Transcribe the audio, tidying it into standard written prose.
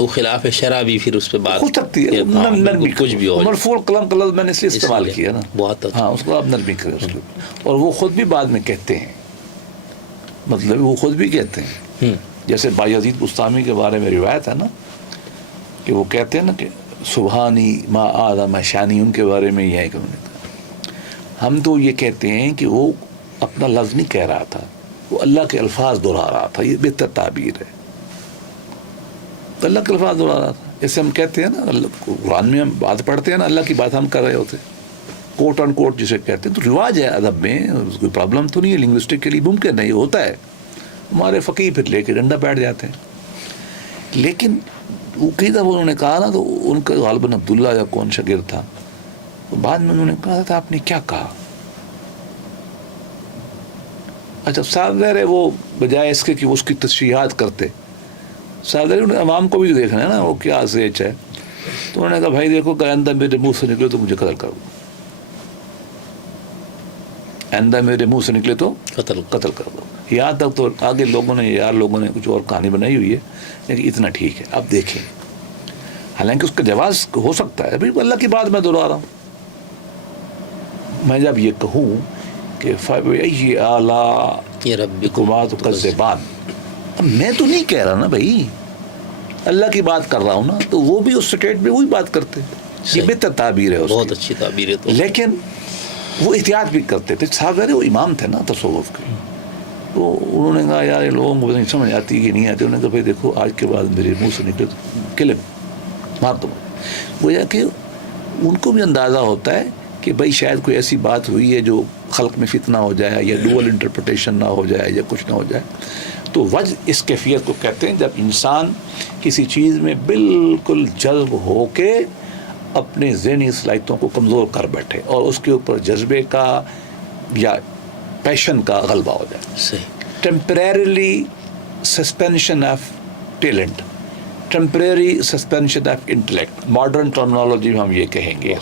وہ خلاف شرع بھی پھر اس پہ بات ہو سکتی ہے، نرمی کچھ بھی ہو مرفوع قلم کا لفظ میں نے اس لیے استعمال کیا نا، بہت اچھا. ہاں اس کو آپ نرمی کریں اس کے، اور وہ خود بھی بعد میں کہتے ہیں، مطلب وہ خود بھی کہتے ہیں، جیسے بایزید بستامی کے بارے میں روایت ہے نا کہ وہ کہتے ہیں نا کہ سبحانی ما اعظم شانی، ان کے بارے میں یہ ہے کہ انہوں نے کہا ہم تو یہ کہتے ہیں کہ وہ اپنا لفظ نہیں کہہ رہا تھا، وہ اللہ کے الفاظ دہرا رہا تھا، یہ بہتر تعبیر ہے، اللہ کے الفاظ دہرا رہا تھا. جیسے ہم کہتے ہیں نا اللہ قرآن میں ہم بات پڑھتے ہیں نا، اللہ کی بات ہم کر رہے ہوتے کوٹ آن کوٹ جسے کہتے ہیں، تو رواج ہے ادب میں، کوئی پرابلم تو نہیں ہے، لنگوسٹکلی ممکن ہے، یہ ہوتا ہے. ہمارے فقیہ پھر لے کے ڈنڈا بیٹھ جاتے ہیں. لیکن وہ کئی دفعہ انہوں نے کہا نا تو ان کا غالباً عبداللہ یا کون شاگرد تھا، بعد میں انہوں نے کہا تھا آپ نے کیا کہا؟ اچھا صاحب ظاہر ہے وہ بجائے اس کے کہ اس کی تشریحات کرتے، صاحب ظاہر انہیں عوام کو بھی دیکھنا ہے نا وہ کیا سیچ ہے، تو انہوں نے کہا بھائی دیکھو کہ آئندہ میرے منہ سے نکلے تو مجھے قتل کر دو، آئندہ میرے منہ سے نکلے تو قتل کر دو. یہاں تک تو آگے لوگوں نے یار لوگوں نے کچھ اور کہانی بنائی ہوئی ہے، لیکن اتنا ٹھیک ہے. اب دیکھیں حالانکہ اس کا جواز ہو سکتا ہے، ابھی اللہ کی بات میں دہرا رہا ہوں. میں جب یہ کہوں کہ فَبِأَيِّ آلَاءِ رَبِّكُمَا تُكَذِّبَانِ، اب میں تو نہیں کہہ رہا نا بھائی، اللہ کی بات کر رہا ہوں نا، تو وہ بھی اس سٹیٹ میں وہی بات کرتے، یہ بہتر تعبیر ہے اس کی، بہت اچھی تعبیر ہے. تو لیکن وہ احتیاط بھی کرتے تھے. صاحب وہ امام تھے نا تصوف کے، تو انہوں نے کہا یار لوگوں کو نہیں سمجھ آتی کہ نہیں آتی. انہوں نے کہا بھائی دیکھو آج کے بعد میرے منہ سے نکلے تو کلے مار دو. گویا کہ ان کو بھی اندازہ ہوتا ہے کہ بھائی شاید کوئی ایسی بات ہوئی ہے جو خلق میں فتنہ ہو جائے یا ڈوئل انٹرپریٹیشن نہ ہو جائے یا کچھ نہ ہو جائے. تو وجہ اس کیفیت کو کہتے ہیں جب انسان کسی چیز میں بالکل جذب ہو کے اپنے ذہنی صلاحیتوں کو کمزور کر بیٹھے اور اس کے اوپر جذبے کا یا پیشن کا غلبہ ہو جائے. صحیح. Temporarily suspension of talent, temporary suspension of intellect, modern terminology میں ہم یہ کہیں گے.